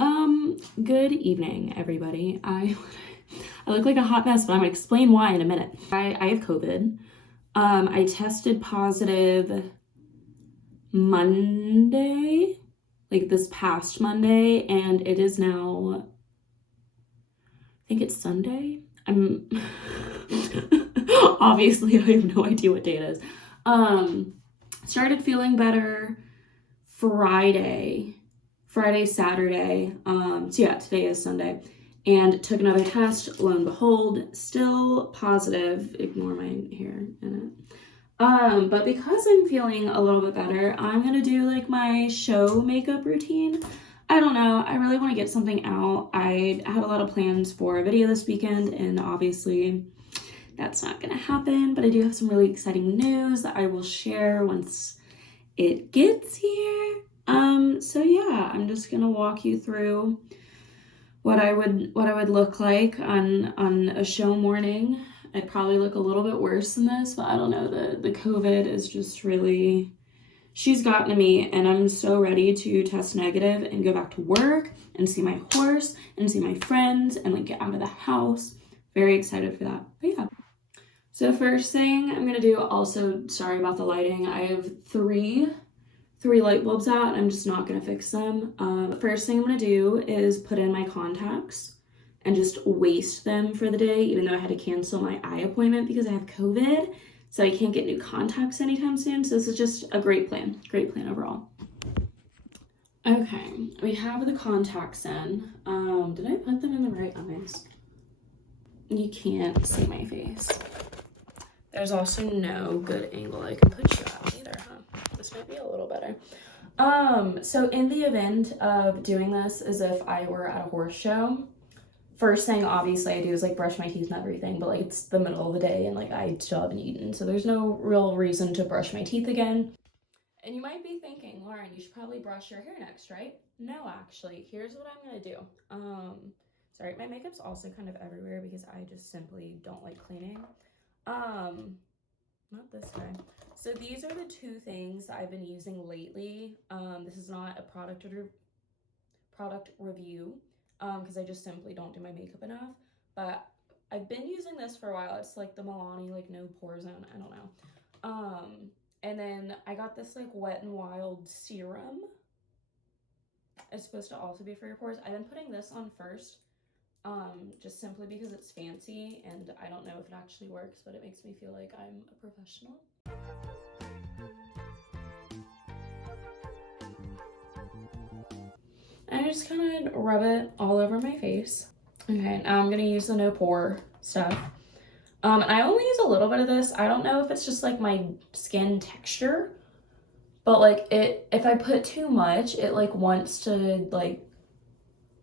Good evening, everybody. I look like a hot mess, but I'm gonna explain why in a minute. I have COVID. I tested positive Monday, like this past Monday, and it is now, I think it's Sunday. Obviously I have no idea what day it is. Started feeling better Friday, Saturday. So yeah, today is Sunday. And took another test, lo and behold, still positive. Ignore my hair in it. But because I'm feeling a little bit better, I'm gonna do like my show makeup routine. I don't know, I really want to get something out. I have a lot of plans for a video this weekend, and obviously that's not gonna happen, but I do have some really exciting news that I will share once it gets here. So yeah, I'm just gonna walk you through what I would look like on a show morning. I'd probably look a little bit worse than this, but I don't know, the COVID is just really, she's gotten to me, and I'm so ready to test negative and go back to work and see my horse and see my friends and like get out of the house. Very excited for that. But yeah. So first thing I'm gonna do, also sorry about the lighting, I have three light bulbs out and I'm just not gonna fix them. First thing I'm gonna do is put in my contacts and just waste them for the day, even though I had to cancel my eye appointment because I have COVID, so I can't get new contacts anytime soon. So this is just a great plan overall. Okay, we have the contacts in. Did I put them in the right eyes? You can't see my face. There's also no good angle I can put you at either, huh? This might be a little better. So in the event of doing this as if I were at a horse show, first thing obviously I do is like brush my teeth and everything, but like it's the middle of the day and like I still haven't eaten, so there's no real reason to brush my teeth again. And you might be thinking, Lauren, you should probably brush your hair next, right? No, actually, here's what I'm gonna do. Sorry, my makeup's also kind of everywhere because I just simply don't like cleaning. Not this guy. So these are the two things I've been using lately. This is not a product review, because I just simply don't do my makeup enough. But I've been using this for a while. It's like the Milani like no pore zone. I don't know. And then I got this like Wet n Wild serum. It's supposed to also be for your pores. I've been putting this on first. Just simply because it's fancy, and I don't know if it actually works, but it makes me feel like I'm a professional. I just kind of rub it all over my face. Okay, now I'm gonna use the no pore stuff. And I only use a little bit of this. I don't know if it's just like my skin texture, but like if I put too much, it like wants to like,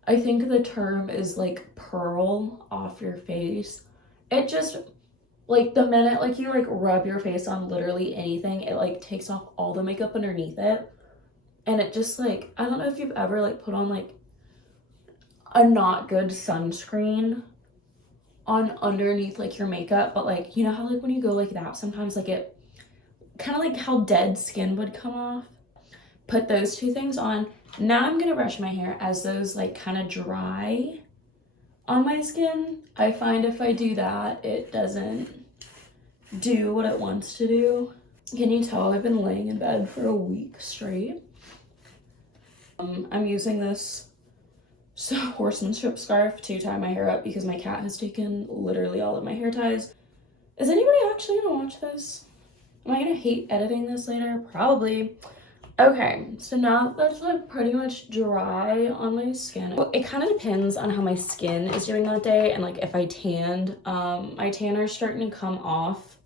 I think the term is like pearl off your face. It just, like the minute like you like rub your face on literally anything, it like takes off all the makeup underneath it. And it just like, I don't know if you've ever like put on like a not good sunscreen on underneath like your makeup, but like, you know how like when you go like that, sometimes like it kind of like how dead skin would come off. Put those two things on. Now I'm gonna brush my hair as those like kind of dry on my skin. I find if I do that, it doesn't do what it wants to do. Can you tell I've been laying in bed for a week straight? I'm using this horsemanship scarf to tie my hair up because my cat has taken literally all of my hair ties. Is anybody actually gonna watch this? Am I gonna hate editing this later? Probably. Okay, so now that's like pretty much dry on my skin. It kind of depends on how my skin is doing that day, and like if I tanned. My tanner's starting to come off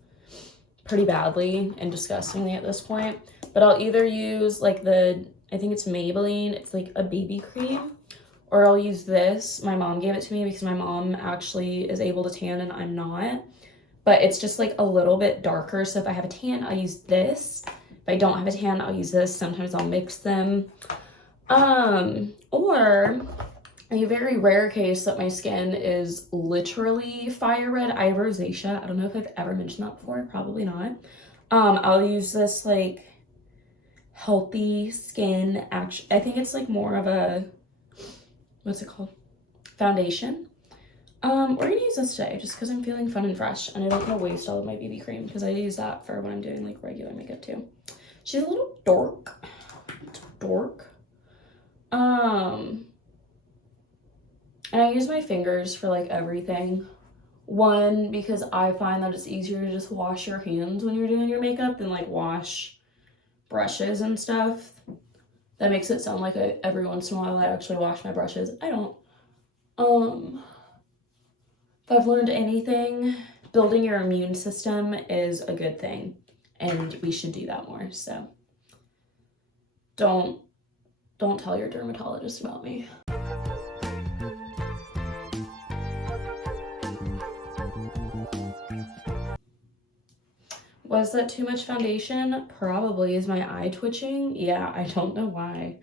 pretty badly and disgustingly at this point, but I'll either use like I think it's Maybelline, it's like a BB cream, or I'll use this. My mom gave it to me because my mom actually is able to tan and I'm not, but it's just like a little bit darker, so if I have a tan, I'll use this. If I don't have a tan, I'll use this. Sometimes I'll mix them. Or a very rare case that my skin is literally fire red, I have rosacea. I don't know if I've ever mentioned that before, probably not. I'll use this like healthy skin action. I think it's like more of a what's it called? Foundation. We're gonna use this today just because I'm feeling fun and fresh and I don't want to waste all of my BB cream because I use that for when I'm doing like regular makeup too. She's a little dork. Dork. And I use my fingers for like everything. One, because I find that it's easier to just wash your hands when you're doing your makeup than like wash brushes and stuff. That makes it sound like every once in a while I actually wash my brushes. I don't. If I've learned anything, building your immune system is a good thing and we should do that more. So don't tell your dermatologist about me. Was that too much foundation? Probably. Is my eye twitching? Yeah, I don't know why.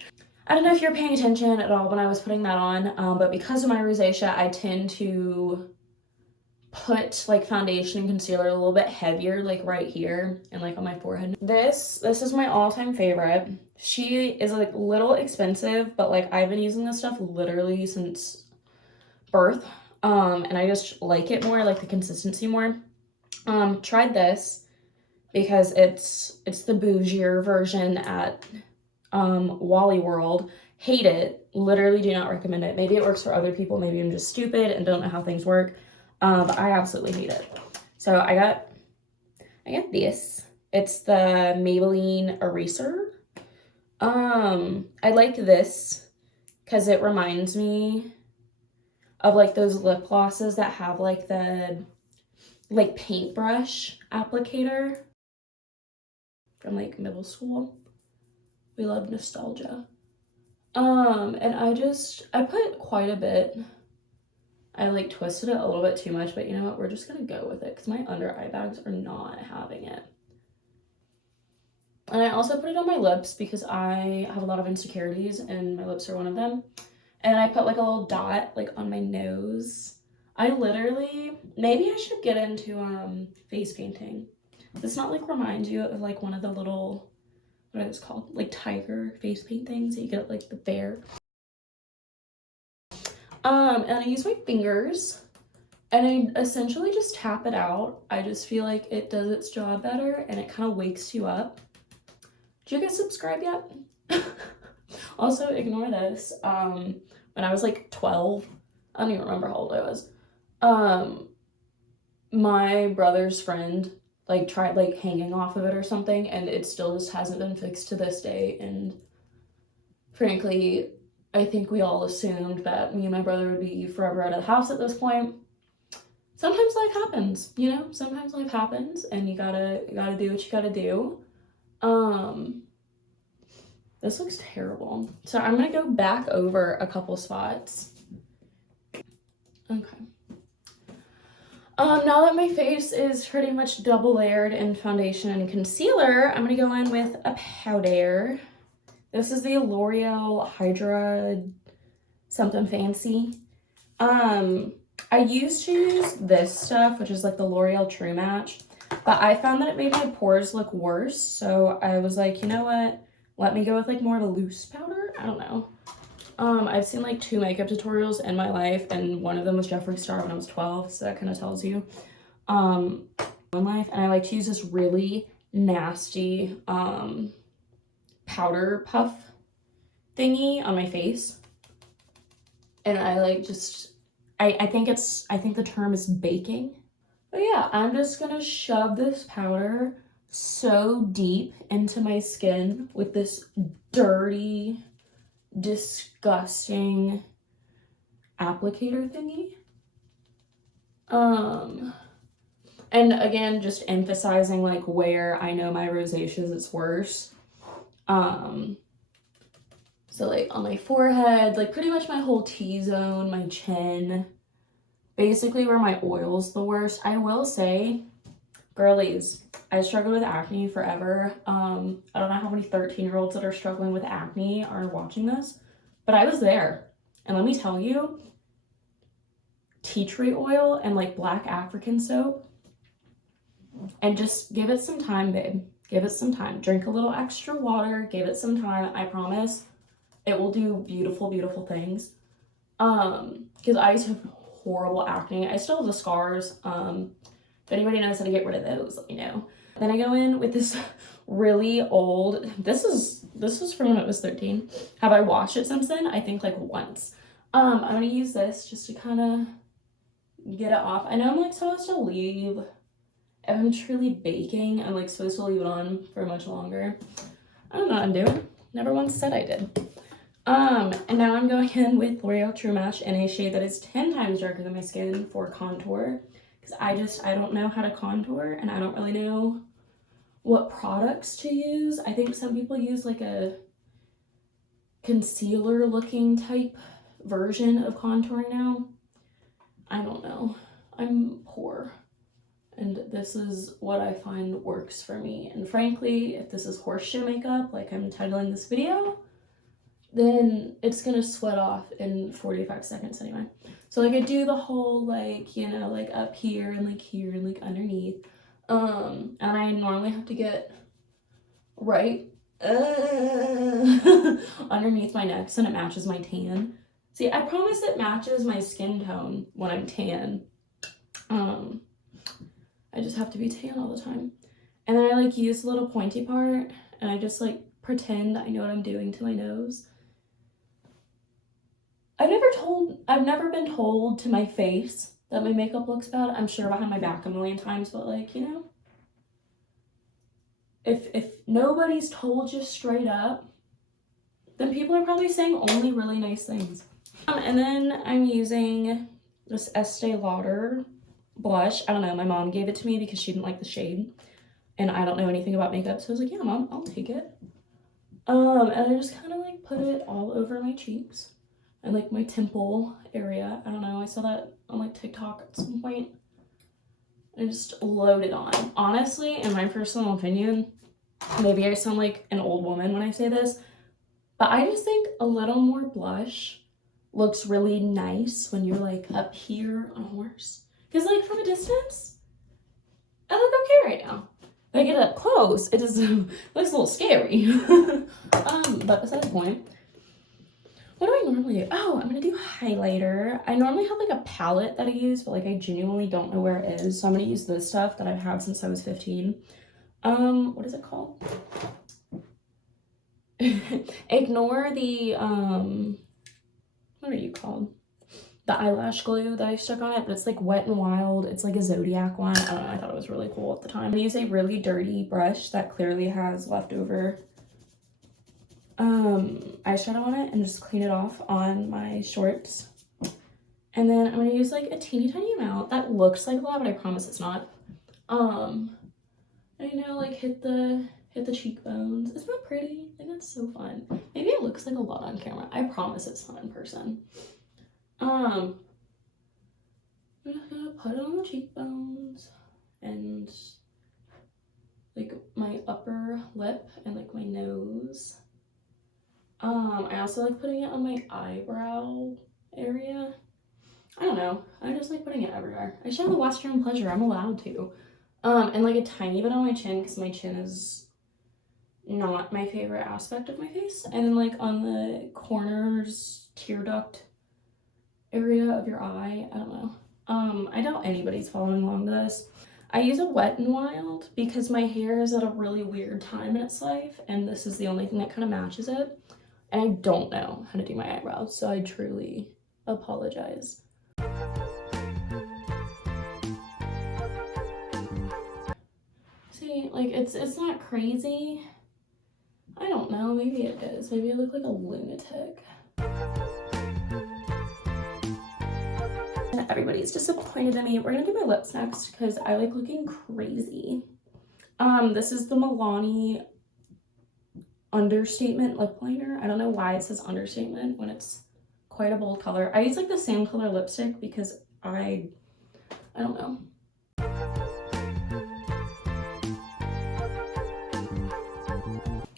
I don't know if you're paying attention at all when I was putting that on, but because of my rosacea, I tend to put like foundation and concealer a little bit heavier, like right here and like on my forehead. This is my all-time favorite. She is like a little expensive, but like I've been using this stuff literally since birth. And I just like it more, like the consistency more. Tried this because it's the bougier version at Wally World. Hate it. Literally do not recommend it. Maybe it works for other people. Maybe I'm just stupid and don't know how things work. But I absolutely hate it. So I got this. It's the Maybelline Eraser. I like this because it reminds me of like those lip glosses that have like the like paintbrush applicator from like middle school. We love nostalgia. And I put quite a bit. I like twisted it a little bit too much, but you know what? We're just gonna go with it because my under eye bags are not having it. And I also put it on my lips because I have a lot of insecurities and my lips are one of them. And I put like a little dot like on my nose. I literally, maybe I should get into face painting. Does this not like remind you of like one of the little, what is it called? Like tiger face paint things that you get at like the fair. And I use my fingers and I essentially just tap it out. I just feel like it does its job better and it kind of wakes you up. Did you guys subscribe yet? Also, ignore this. When I was like 12, I don't even remember how old I was. My brother's friend like tried like hanging off of it or something and it still just hasn't been fixed to this day. And frankly, I think we all assumed that me and my brother would be forever out of the house at this point. Sometimes life happens, you know? Sometimes life happens and you gotta do what you gotta do. This looks terrible. So I'm gonna go back over a couple spots. Okay. Now that my face is pretty much double layered in foundation and concealer, I'm gonna go in with a powder. This is the L'Oreal Hydra something fancy. I used to use this stuff, which is like the L'Oreal True Match, but I found that it made my pores look worse. So I was like, you know what? Let me go with like more of a loose powder. I don't know. I've seen like 2 makeup tutorials in my life, and one of them was Jeffree Star when I was 12, so that kind of tells you. In life, and I like to use this really nasty powder puff thingy on my face, and I like just I think the term is baking. But yeah, I'm just gonna shove this powder so deep into my skin with this dirty, disgusting applicator thingy. And again, just emphasizing like where I know my rosacea is its worse. So like on my forehead, like pretty much my whole T-zone, my chin, basically where my oil's the worst. I will say, girlies, I struggled with acne forever. I don't know how many 13-year-olds that are struggling with acne are watching this, but I was there. And let me tell you, tea tree oil and like black African soap, and just give it some time, babe. Give it some time. Drink a little extra water. Give it some time. I promise it will do beautiful, beautiful things. Because I used to have horrible acne. I still have the scars. If anybody knows how to get rid of those, let me know. Then I go in with this really old, this is from when I was 13. Have I washed it since then? I think like once. I'm gonna use this just to kind of get it off. I know I'm like supposed to leave, if I'm truly baking, I'm like supposed to leave it on for much longer. I don't know what I'm doing. Never once said I did. And now I'm going in with L'Oreal True Match in a shade that is 10 times darker than my skin for contour. Because I don't know how to contour, and I don't really know what products to use. I think some people use like a concealer looking type version of contouring now. I don't know. I'm poor. And this is what I find works for me. And frankly, if this is horseshoe makeup, like I'm titling this video, then it's gonna sweat off in 45 seconds anyway. So like I do the whole like, you know, like up here and like underneath. And I normally have to get right underneath my neck so it matches my tan. See, I promise it matches my skin tone when I'm tan. I just have to be tan all the time. And then I like use the little pointy part and I just like pretend I know what I'm doing to my nose. I've never been told to my face that my makeup looks bad. I'm sure behind my back a million times, but like, you know, if nobody's told you straight up, then people are probably saying only really nice things. And then I'm using this Estee Lauder blush. I don't know, my mom gave it to me because she didn't like the shade. And I don't know anything about makeup, so I was like, yeah, Mom, I'll take it. And I just kind of like put it all over my cheeks and like my temple area. I don't know, I saw that on like TikTok at some point. I just load it on. Honestly, in my personal opinion, maybe I sound like an old woman when I say this, but I just think a little more blush looks really nice when you're like up here on a horse. Because like from a distance, I look okay right now. If I get up close, it just looks a little scary. But besides the point, what do I normally do? Oh, I'm gonna do highlighter. I normally have like a palette that I use, but like I genuinely don't know where it is. So I'm gonna use this stuff that I've had since I was 15. What is it called? Ignore the, what are you called? The eyelash glue that I stuck on it, but it's like Wet n Wild. It's like a Zodiac one. I don't know, I thought it was really cool at the time. I'm gonna use a really dirty brush that clearly has leftover eyeshadow on it and just clean it off on my shorts. And then I'm gonna use like a teeny tiny amount. That looks like a lot, but I promise it's not. And you know, like hit the cheekbones. Isn't that pretty? Like that's so fun. Maybe it looks like a lot on camera. I promise it's not in person. I'm just gonna put it on the cheekbones and like my upper lip and like my nose. I also like putting it on my eyebrow area. I don't know. I just like putting it everywhere. I should have the Western pleasure. I'm allowed to. And like a tiny bit on my chin because my chin is not my favorite aspect of my face. And then like on the corners, tear duct area of your eye. I don't know. I doubt anybody's following along to this. I use a Wet n Wild because my hair is at a really weird time in its life and this is the only thing that kind of matches it. And I don't know how to do my eyebrows, so I truly apologize. See, like it's not crazy. I don't know, maybe it is. Maybe I look like a lunatic. Everybody's disappointed in me. We're gonna do my lips next because I like looking crazy. This is the Milani Understatement lip liner. I don't know why it says understatement when it's quite a bold color. I use like the same color lipstick because I don't know.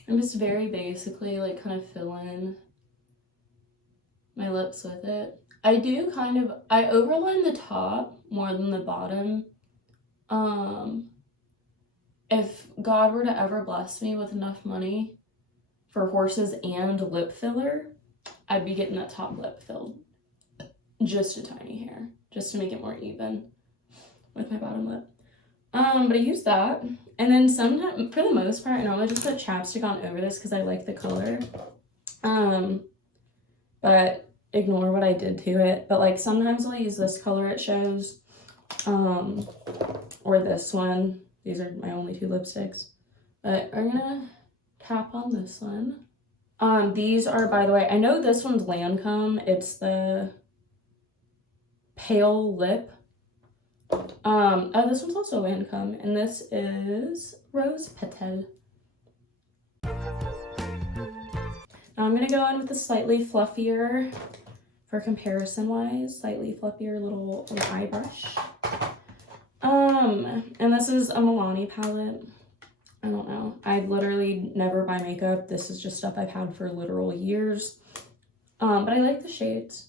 I'm just very basically like kind of fill in my lips with it. I do kind of, I overline the top more than the bottom. If God were to ever bless me with enough money for horses and lip filler, I'd be getting that top lip filled just a tiny hair, just to make it more even with my bottom lip. But I use that. And then sometimes, for the most part, I normally just put chapstick on over this because I like the color. But ignore what I did to it. But like sometimes I'll use this color it shows. Or this one. These are my only two lipsticks. But I'm gonna tap on this one. These are, by the way, I know this one's Lancome. It's the Pale Lip. Oh, this one's also Lancome, and this is Rose Petal. Now I'm gonna go in with a slightly fluffier, for comparison wise, slightly fluffier little eye brush. And this is a Milani palette. I don't know. I literally never buy makeup. This is just stuff I've had for literal years. But I like the shades.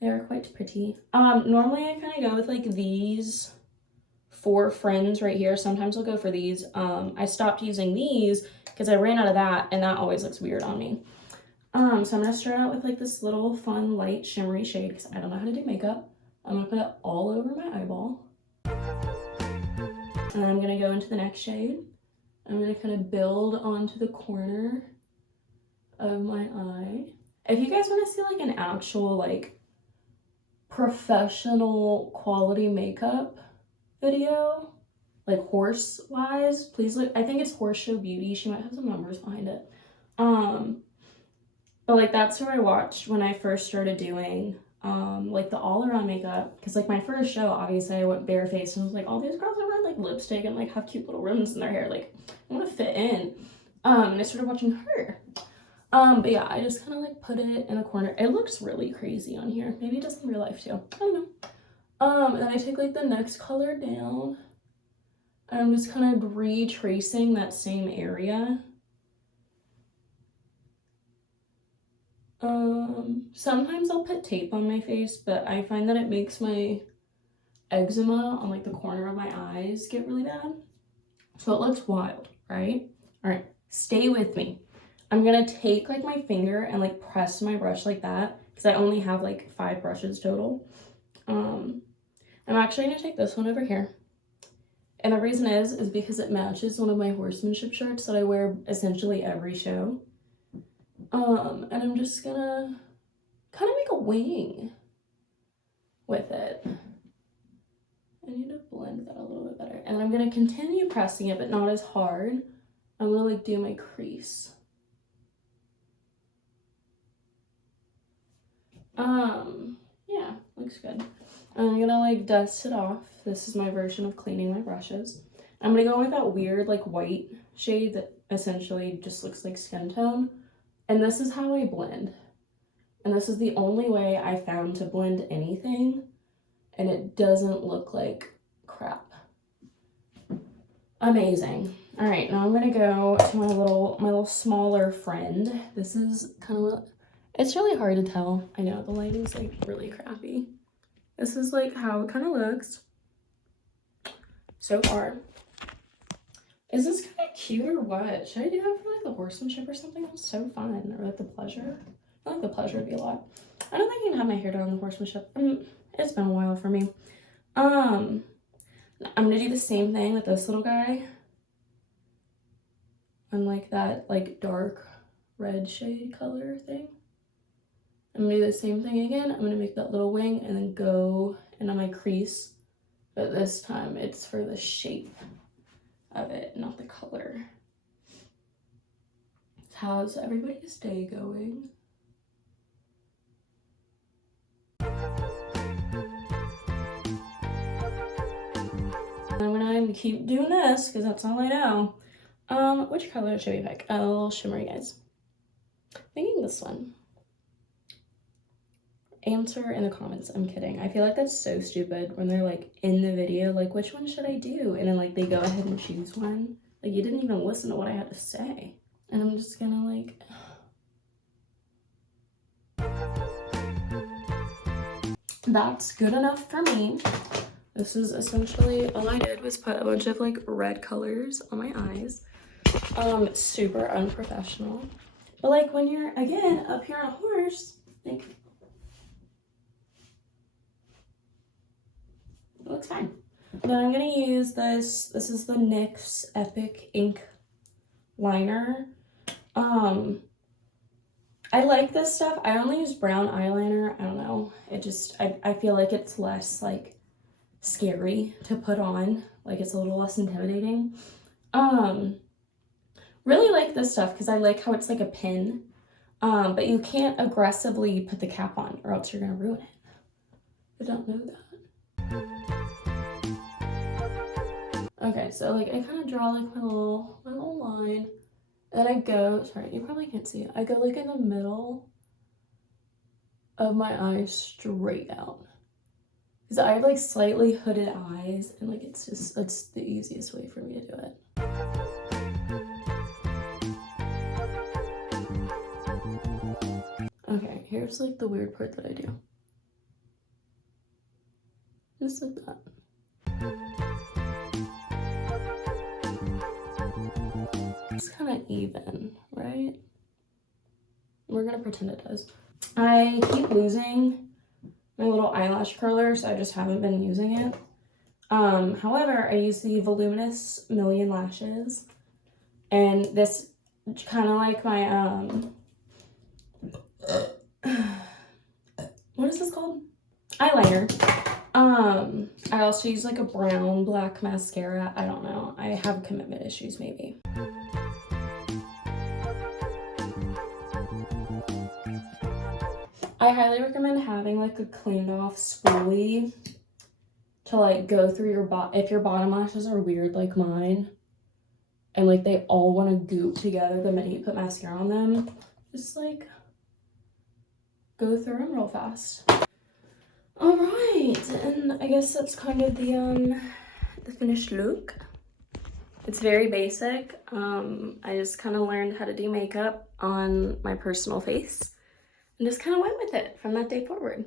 They are quite pretty. Normally I kind of go with like these 4 Friends right here. Sometimes I'll go for these. I stopped using these because I ran out of that, and that always looks weird on me. So I'm gonna start out with like this little fun light shimmery shade because I don't know how to do makeup. I'm gonna put it all over my eyeball. And then I'm gonna go into the next shade. I'm gonna kind of build onto the corner of my eye. If you guys want to see like an actual like professional quality makeup video, like horse wise, please look. I think it's Horse Show Beauty. She might have some numbers behind it. But like that's who I watched when I first started doing like the all around makeup, because like my first show, obviously I went barefaced and was like, all these girls are wearing like lipstick and like have cute little ribbons in their hair, like I want to fit in. And I started watching her. But yeah, I just kind of like put it in the corner. It looks really crazy on here. Maybe it does in real life too. I don't know. And then I take like the next color down, and I'm just kind of retracing that same area. Sometimes I'll put tape on my face, but I find that it makes my eczema on like the corner of my eyes get really bad. So it looks wild, right? All right, stay with me. I'm gonna take like my finger and like press my brush like that because I only have like 5 brushes total. I'm actually gonna take this one over here. And the reason is because it matches one of my horsemanship shirts that I wear essentially every show. And I'm just gonna kind of make a wing with it. I need to blend that a little bit better. And I'm gonna continue pressing it, but not as hard. I'm gonna like do my crease. Yeah, looks good. I'm gonna like dust it off. This is my version of cleaning my brushes. I'm gonna go with that weird like white shade that essentially just looks like skin tone. And this is how I blend. And this is the only way I found to blend anything, and it doesn't look like crap. Amazing. All right, now I'm gonna go to my little smaller friend. This is kind of, it's really hard to tell. I know the lighting's like really crappy. This is like how it kind of looks so far. Is this kind of cute or what? Should I do that for like the horsemanship or something? That's so fun. Or like the pleasure. I think the pleasure would be a lot. I don't think I can have my hair down on the horsemanship. It's been a while for me. I'm gonna do the same thing with this little guy. And like that like dark red shade color thing. I'm gonna do the same thing again. I'm gonna make that little wing and then go into my crease. But this time it's for the shape of it, not the color. How's everybody's day going? I'm gonna keep doing this because that's all I know. Which color should we pick? A little shimmery, guys. Thinking this one. Answer in the comments. I'm kidding. I feel like that's so stupid when they're like in the video, like, which one should I do? And then like they go ahead and choose one. Like you didn't even listen to what I had to say. And I'm just gonna like, that's good enough for me. This is essentially all I did was put a bunch of like red colors on my eyes. Super unprofessional. But like when you're again up here on a horse, like looks fine. Then I'm gonna use this. This is the NYX Epic Ink Liner. I like this stuff. I only use brown eyeliner. I don't know. It just, I feel like it's less like scary to put on. Like it's a little less intimidating. Really like this stuff because I like how it's like a pin. But you can't aggressively put the cap on or else you're gonna ruin it. I don't know that. Okay, so like I kind of draw like my little line. And then I go, sorry, you probably can't see it. I go like in the middle of my eyes straight out. Because I have like slightly hooded eyes and like it's the easiest way for me to do it. Okay, here's like the weird part that I do. Just like that. It's kind of even, right? We're gonna pretend it does. I keep losing my little eyelash curler, so I just haven't been using it. However, I use the Voluminous Million Lashes, and this kind of like my what is this called? Eyeliner. I also use like a brown black mascara. I don't know. I have commitment issues maybe. I highly recommend having like a cleaned off spoolie to like go through your if your bottom lashes are weird like mine and like they all want to goop together the minute you put mascara on them, just like go through them real fast. All right, and I guess that's kind of the finished look. It's very basic. I just kind of learned how to do makeup on my personal face and just kind of went with it from that day forward.